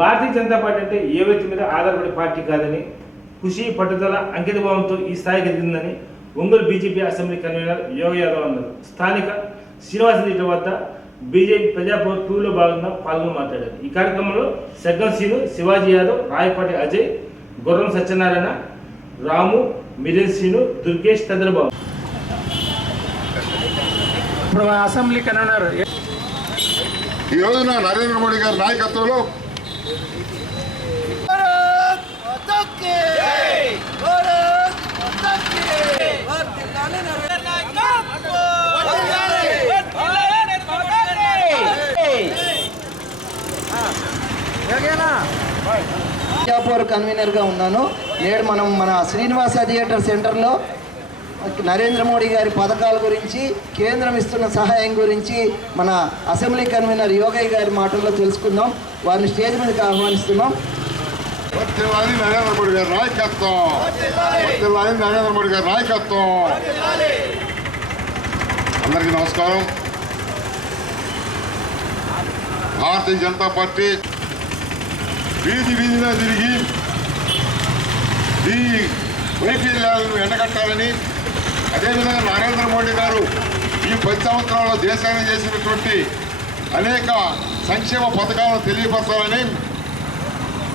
Bharatiya Janata party అంటే ఏ వ్యక్తి మీద ఆధారపడే పార్టీ కాదని, కృషి పట్టుదల అంకితభావంతో ఈ స్థాయికి ఎదిగిందని ఒంగోలు బీజేపీ అసెంబ్లీ కన్వీనర్ యోగ యాదవ్ అన్నారు. స్థానిక శ్రీనివాస థియేటర్ వద్ద బీజేపీ ప్రజాభవన్ 2లో భాగంగా పాల్గొని మాట్లాడారు. ఈ కార్యక్రమంలో సెగ్గం శ్రీను, శివాజీ యాదవ్, రాయపాటి అజయ్, గుర్రం సత్యనారాయణ, రాము, మిలిన్ శ్రీను, దుర్గేష్ తదితరులు. ఇప్పుడు అసెంబ్లీ కన్వీనర్ ఈ రోజున నరేంద్ర మోడీ గారి నాయకత్వంలో ప్రజాపూర్ కన్వీనర్గా ఉన్నాను. నేడు మనం మన శ్రీనివాస థియేటర్ సెంటర్లో నరేంద్ర మోడీ గారి పథకాల గురించి, కేంద్రం ఇస్తున్న సహాయం గురించి మన అసెంబ్లీ కన్వీనర్ యోగయ్య గారి మాటల్లో తెలుసుకుందాం. వారిని స్టేజ్ మీదకి ఆహ్వానిస్తున్నాం. నరేంద్ర మోడీ గారి నాయకత్వం, నరేంద్ర మోడీ గారి నాయకత్వం. అందరికీ నమస్కారం. భారతీయ జనతా పార్టీ వీధి వీధిలో తిరిగి ఈ వైఫల్యాలను ఎండగట్టాలని, అదేవిధంగా నరేంద్ర మోడీ గారు ఈ 10 సంవత్సరాల్లో దేశాన్ని చేసినటువంటి అనేక సంక్షేమ పథకాలను తెలియపరచాలని,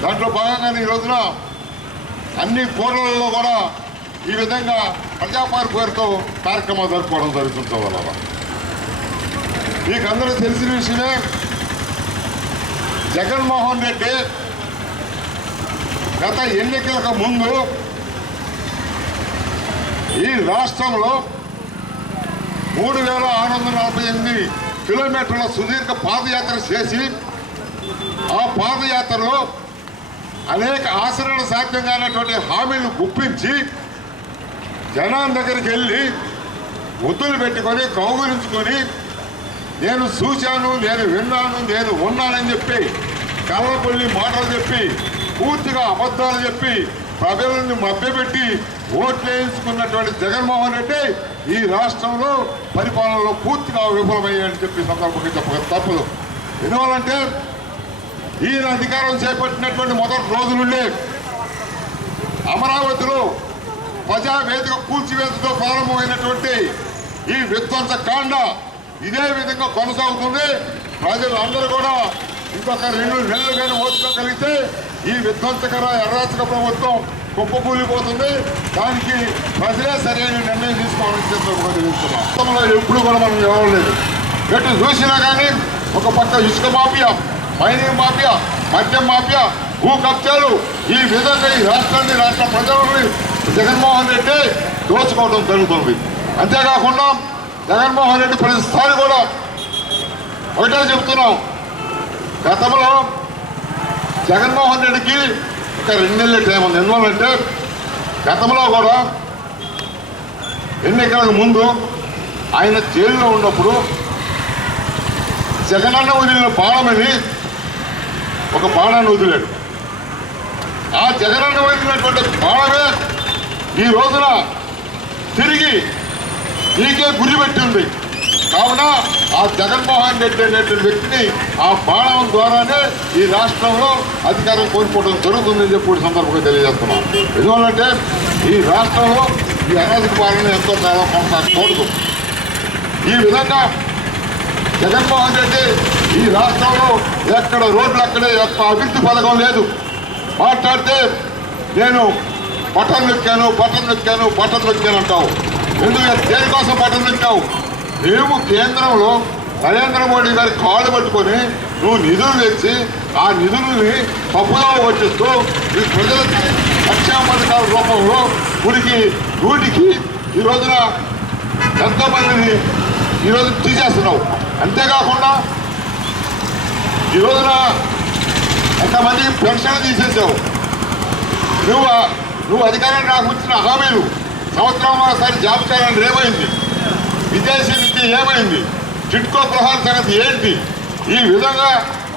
దాంట్లో భాగంగానే ఈ రోజున అన్ని కోర్టులలో కూడా ఈ విధంగా ప్రజాపార్ పేరుతో కార్యక్రమాలు జరుపుకోవడం జరుగుతుంది. వల్ల మీకు అందరూ తెలిసిన విషయమే, జగన్మోహన్ రెడ్డి గత ఎన్నికలకు ముందు ఈ రాష్ట్రంలో 3648 కిలోమీటర్ల సుదీర్ఘ పాదయాత్ర చేసి, ఆ పాదయాత్రలో అనేక ఆచరణ సాధ్యం కానటువంటి హామీలు గుప్పించి జనాల దగ్గరికి వెళ్ళి ముద్దులు పెట్టుకొని కౌగులించుకొని, నేను చూశాను, నేను విన్నాను, నేను ఉన్నానని చెప్పి కళ్ళకొల్లి మాటలు చెప్పి, పూర్తిగా అబద్ధాలు చెప్పి ప్రజలను మభ్యపెట్టి ఓట్లు వేయించుకున్నటువంటి జగన్మోహన్ రెడ్డి ఈ రాష్ట్రంలో పరిపాలనలో పూర్తిగా విఫలమయ్యాయని చెప్పి సందర్భంగా చెప్పక తప్పదు. ఎందువల్లంటే ఈయన అధికారం చేపట్టినటువంటి మొదటి రోజు నుండి అమరావతిలో ప్రజావేదిక కూల్చివేతతో ప్రారంభమైనటువంటి ఈ విధ్వంస కాండ ఇదే విధంగా కొనసాగుతుంది. ప్రజలందరూ కూడా ఇంకొక 2 నెలలు కానీ ఓర్చుకోగలిగితే ఈ విధ్వంసకర ఎర్రాచక ప్రభుత్వం కుప్పకూలిపోతుంది. దానికి ప్రజలే సరైన నిర్ణయం తీసుకోవాలని తెలుస్తున్నాం. ఎప్పుడు కూడా మనం ఇవ్వలేదు. ఎటు చూసినా కానీ ఒక పక్క ఇసుక మాఫియా, మైనింగ్ మాఫియా, మద్యం మాఫియా, భూ కబ్జాలు, ఈ విధంగా ఈ రాష్ట్రాన్ని, రాష్ట్ర ప్రజలని జగన్మోహన్ రెడ్డి దోచుకోవడం జరుగుతుంది. అంతేకాకుండా జగన్మోహన్ రెడ్డి ప్రతిసారి కూడా ఒకటే చెప్తున్నాం, గతంలో జగన్మోహన్ రెడ్డికి ఒక 2 నెలల టైం ఉంది. ఎందువల్లంటే గతంలో కూడా ఎన్నికలకు ముందు ఆయన జైల్లో ఉన్నప్పుడు జగనన్న వదిలిన బాణమని ఒక బాణాన్ని వదిలాడు. ఆ జగనన్న వదిలినటువంటి బాణమే ఈ రోజున తిరిగి నీకే గురి పెట్టింది. కావున ఆ జగన్మోహన్ రెడ్డి అనేటువంటి వ్యక్తిని ఆ బాణం ద్వారానే ఈ రాష్ట్రంలో అధికారం కోల్పోవడం జరుగుతుందని చెప్పి సందర్భంగా తెలియజేస్తున్నాం. ఎందువల్లంటే ఈ రాష్ట్రంలో ఈ అరాజక పాలన ఎంతో కాలం కొనసాగకూడదు. ఈ విధంగా జగన్మోహన్ రెడ్డి ఈ రాష్ట్రంలో ఎక్కడ రోడ్లు అక్కడే ఎక్కడ అభివృద్ధి పథకం లేదు. మాట్లాడితే నేను బటన్ నొక్కాను అంటావు. ఎందుకు దేనికోసం బటన్ నొక్కావు? మేము కేంద్రంలో నరేంద్ర మోడీ గారి కాళ్ళు పట్టుకొని నువ్వు నిధులు తెచ్చి ఆ నిధులని తప్పుగా వచ్చిస్తూ ఈ ప్రజలకి సంక్షేమ పథకాల రూపంలో నూటికి ఈ రోజున ఎంతమందిని ఈరోజు తీసేస్తున్నావు. అంతేకాకుండా ఈ రోజున ఎంతమందికి పెన్షన్ తీసేసావు. నువ్వు అధికారాన్ని నాకు వచ్చిన హామీలు సంవత్సరం ఒకసారి జాబ్ చేయాలని ఏమైంది? విదేశీ విద్య ఏమైంది? టిట్కో గృహాల సంగతి ఏంటి? ఈ విధంగా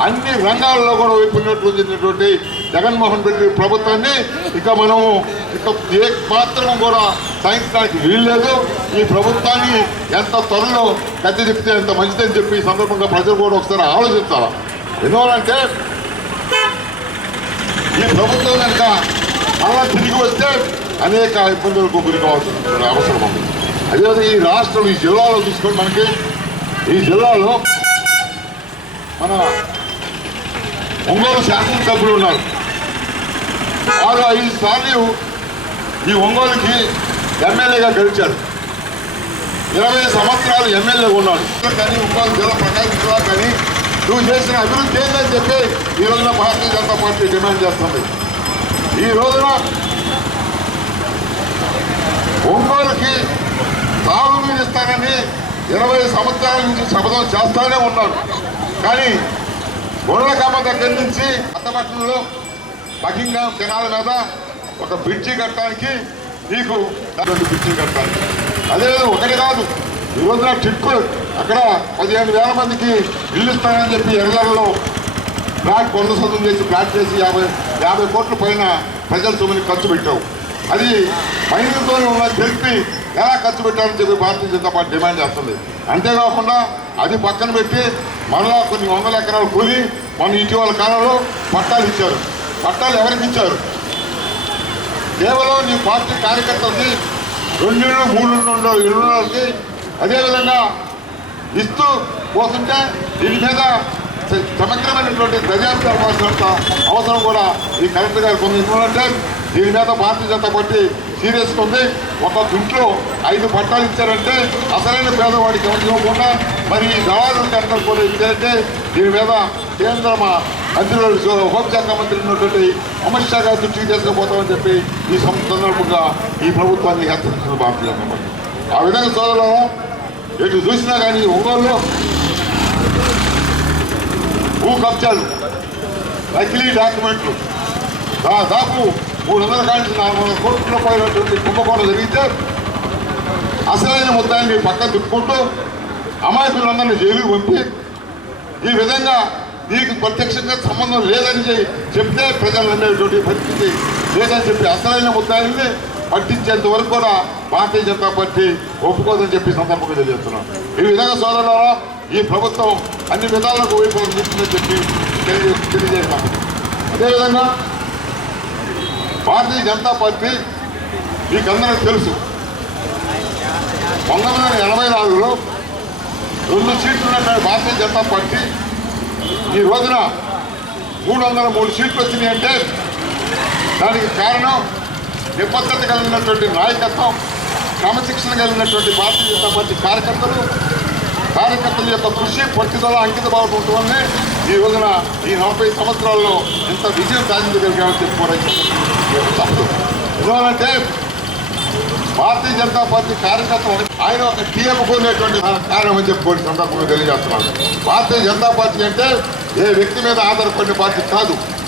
అన్ని రంగాల్లో కూడా వైపున్నటువంటి జగన్మోహన్ రెడ్డి ప్రభుత్వాన్ని మనము ఏ మాత్రం కూడా సహించడానికి వీల్లేదు. ఈ ప్రభుత్వాన్ని ఎంత త్వరలో గద్దె తిప్పితే ఎంత మంచిదని చెప్పి ఈ సందర్భంగా ప్రజలు కూడా ఒకసారి ఆలోచించాలి. ఎందువల్లంటే ఈ ప్రభుత్వం కనుక అలా తిరిగి వస్తే అనేక ఇబ్బందులకు గురి కావాల్సిన అవసరం ఉంది. అదేవిధంగా ఈ రాష్ట్రం ఈ జిల్లాలో చూసుకొని మనకి ఈ జిల్లాలో మన ఒంగోలు శాసనసభ్యులు ఉన్నారు. 6-5 సార్లు ఈ ఒంగోలుకి ఎమ్మెల్యేగా గెలిచారు. 20 సంవత్సరాలు ఎమ్మెల్యేగా ఉన్నాడు. కానీ ఒంగోలు జిల్లా ప్రకాశం జిల్లా కానీ నువ్వు చేసిన అభివృద్ధి ఏంటని చెప్పి ఈ రోజున భారతీయ జనతా పార్టీ డిమాండ్ చేస్తుంది. ఈ రోజున ఒంగోలుకి తాగునీరు ఇస్తానని 20 సంవత్సరాల నుంచి శపథం చేస్తానే ఉన్నాడు. కానీ గొర్రెలకమ్మ దగ్గర నుంచి కొత్తపట్నంలో బకింగ్హామ్ కెనాల్ మీద ఒక బ్రిడ్జి కట్టడానికి నీకు 2 బ్రిడ్జి కట్టాలి. అదేవిధంగా ఒకటి కాదు, ఈ రోజున చిట్కులు అక్కడ 15,000 మందికి ఇల్లు ఇస్తానని చెప్పి ఎర్రలో ఫ్లాట్ కొండ సొంతం చేసి ఫ్లాట్ చేసి 50 కోట్ల పైన ప్రజల సొమ్ముని ఖర్చు పెట్టావు. అది మైనింగ్తోనే ఉన్న తెలిపి ఎలా ఖర్చు పెట్టారని చెప్పి భారతీయ జనతా పార్టీ డిమాండ్ చేస్తుంది. అంతేకాకుండా అది పక్కన పెట్టి మరలా కొన్ని 100 ఎకరాలు కొని మన ఇటీవల కాలంలో పట్టాలు ఇచ్చారు. పట్టాలు ఎవరికి ఇచ్చారు? కేవలం నీ పార్టీ కార్యకర్తలకి 2 ఇళ్ళు 3 ఇళ్ళకి అదేవిధంగా ఇస్తూ పోతుంటే దీని మీద సమగ్రమైనటువంటి దర్యాప్తు అవ్వాల్సినంత అవసరం కూడా ఈ కలెక్టర్ గారు కొన్ని ఎందుకంటే దీని మీద భారతీయ జనతా పార్టీ సీరియస్గా ఉంది. ఒక ఇంట్లో 5 పట్టాలు ఇచ్చారంటే అసలైన పేదవాడికి ఎవరికి ఇవ్వకుండా మరి ఈ దళారుల కలెక్టర్ కూడా ఇచ్చారంటే దీని మీద కేంద్ర మంత్రులు హోంశాఖ మంత్రి ఉన్నటువంటి అమిత్ షా గారి దృష్టికి తీసుకుపోతామని చెప్పి ఈ సందర్భంగా ఈ ప్రభుత్వాన్ని హెచ్చరిస్తున్న భారతీయ జనతా పార్టీ. ఆ విధంగా సోదరులారా ఎటు చూసినా కానీ ఒంగోలులో భూ కబ్జాలు, నకిలీ డాక్యుమెంట్లు దాదాపు 300 నుంచి 400 కోట్ల రూపాయలటువంటి కుంభకోణం జరిగితే అసలైన ముద్దాయిని పక్కన తిప్పుకుంటూ అమాయకులందరినీ జైలుకు పంపి ఈ విధంగా దీనికి ప్రత్యక్షంగా సంబంధం లేదని చెప్తే ప్రజలు అనేటువంటి పరిస్థితి లేదని చెప్పి అసలైన ముద్దాయిల్ని పట్టించేంత వరకు కూడా భారతీయ జనతా పార్టీ ఒప్పుకోదని చెప్పి సందర్భంగా తెలియజేస్తున్నాం. ఈ విధంగా సోదరులారా ఈ ప్రభుత్వం అన్ని విధాలకు వైపు నిలుస్తుందని చెప్పి తెలియజేస్తాం. అదేవిధంగా భారతీయ జనతా పార్టీ మీకందరికీ తెలుసు 1984లో 2 సీట్లు ఉన్నటువంటి భారతీయ జనతా పార్టీ ఈ రోజున 303 సీట్లు వచ్చినాయి అంటే దానికి కారణం నిబద్ధత కలిగినటువంటి నాయకత్వం, క్రమశిక్షణ కలిగినటువంటి భారతీయ జనతా పార్టీ కార్యకర్తల యొక్క కృషి, పట్టుదల, అంకిత భావం ఉంటుందని ఈ రోజున ఈ 40 సంవత్సరాల్లో ఇంత విజయం సాధించగలిగామని చెప్పుకోవడానికి తప్పదు. ఎందువల్లంటే భారతీయ జనతా పార్టీ కార్యకర్తలు ఆయన ఒక టీఎంకు ఉండేటువంటి కారణం అని చెప్పుకోవడం సందర్భంగా తెలియజేస్తున్నాను. భారతీయ జనతా పార్టీ అంటే ఏ వ్యక్తి మీద ఆధారపడిన పార్టీ కాదు.